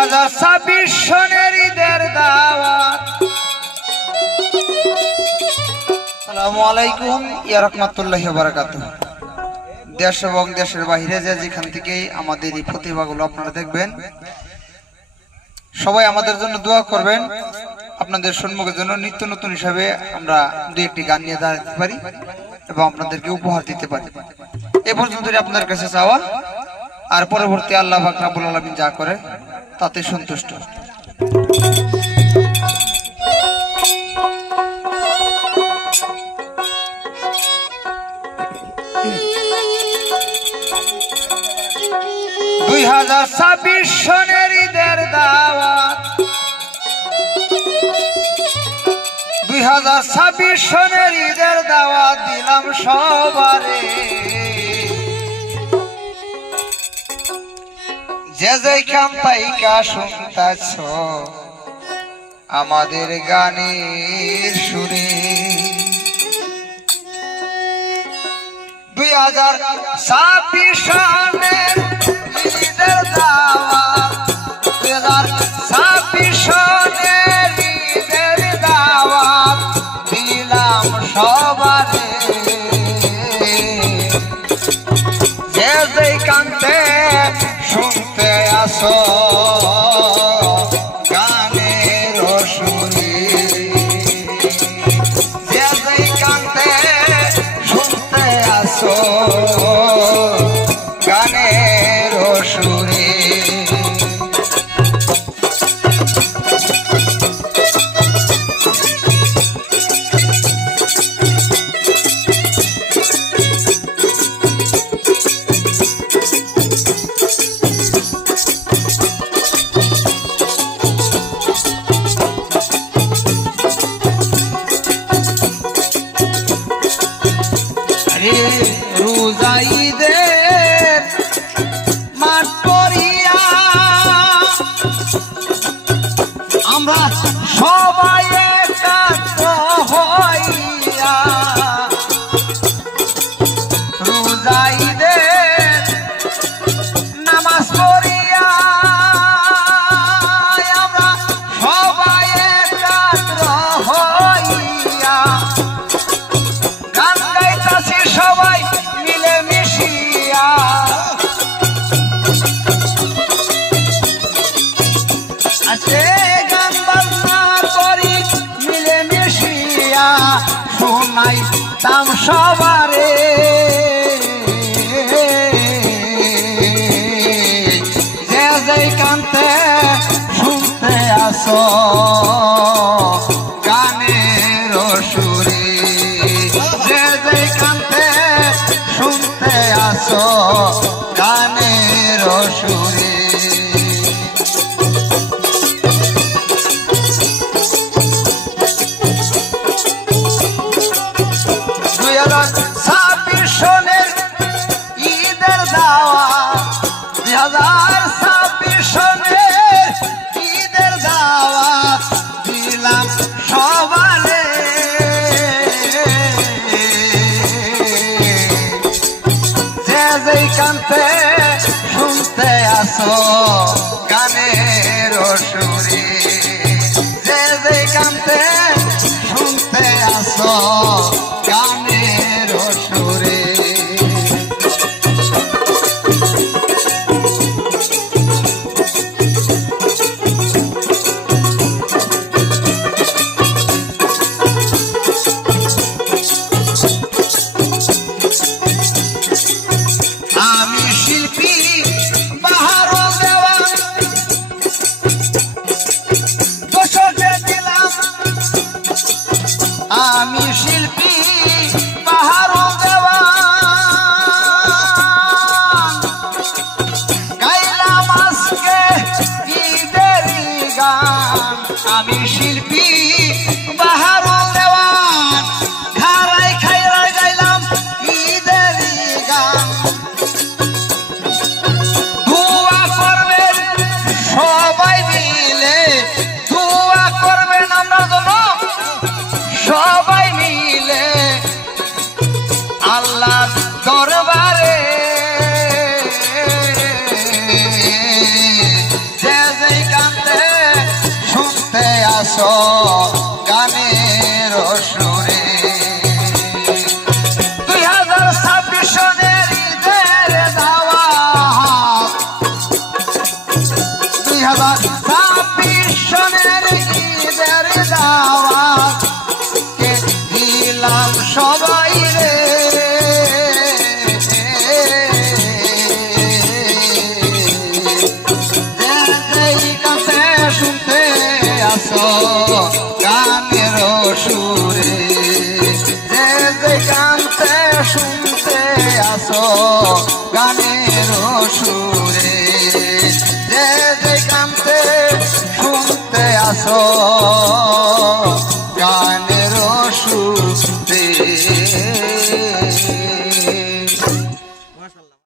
2026 সনের ঈদের দাওয়াত। আসসালামু আলাইকুম ইয়া রাহমাতুল্লাহি ওয়া বারাকাতুহু। দেশ এবং দেশের বাইরে যেখান থেকে আমাদের এই প্রতিভাগুলো আপনারা দেখবেন, সবাই আমাদের জন্য দোয়া করবেন। আপনাদের সম্মুখের জন্য নিত্য নতুন হিসাবে আমরা দুই একটি গান নিয়ে দাঁড়াতে পারি এবং আপনাদেরকে উপহার দিতে পারি। এ পর্যন্তই আপনাদের কাছে চাওয়া, আর পরবর্তী আল্লাহ পাক রব্বুল আলামিন যা করে তাতে সন্তুষ্ট। দুই 2026 সনের ঈদের দাওয়াত। 2026 সনের ঈদের দাওয়াত দিলাম সবারে, যে যেখান তাইকা শুনতাছ আমাদের গানের সুরে। 2026 সনের ঈদের দাওয়াত, 2026 সনের ঈদের দাওয়াত দিলাম সবারে, যে যেখানতে শুনতে আসো গানের সুরে, যে যেখানতে শুনতে আসো গানের সুরে। রোজা ঈদের মাঠ করিয়া আমরা সবাই একাত্র হইয়া, রোজা ঈদের নামাজ পড়িয়া আমরা সবাই একাত্র হইয়া গান গাইতাছি সবাই মিলে মিশিয়া। আজকে গান বাজনা করি মিলে মিশিয়া, শোনাইতাম সবারে, যে যেখানতে শুনতে আসো গানের সুরে, যে যেখানতে শুনতে আসো গানের সুরে। 2026 সনের ঈদের দাওয়াত, 2026 সনের ঈদের দাওয়াত দিলাম সবারে, যে যেখানতে শুনতে আসো গানের সুরে, যে যেখানতে শুনতে আসো গানের সুরে। আমি শিল্পী বাহারও দেওয়া দর্শকদের দিলাম, আমি শিল্পী বাহারও দেওয়া গাইলাম আজকে ঈদের গান, আমি শিল্পী বাহারও দেওয়া ঘাড়াই খাইরা গাইলাম ঈদের গান। দোয়া করবেন সবাই মিলে, দোয়া করবেন আমরা জন্য সবাই মিলে আল্লাহ দরবারে, যে যেখানে আসো গানের সুরে 2026 সনের ঈদের দাওয়াত 2026 সনের ঈদের দাওয়াত কে দিলাম সবাই রে শুনতে আসো গানের সুরে যে গানতে শুনতে আসো গানের সুরে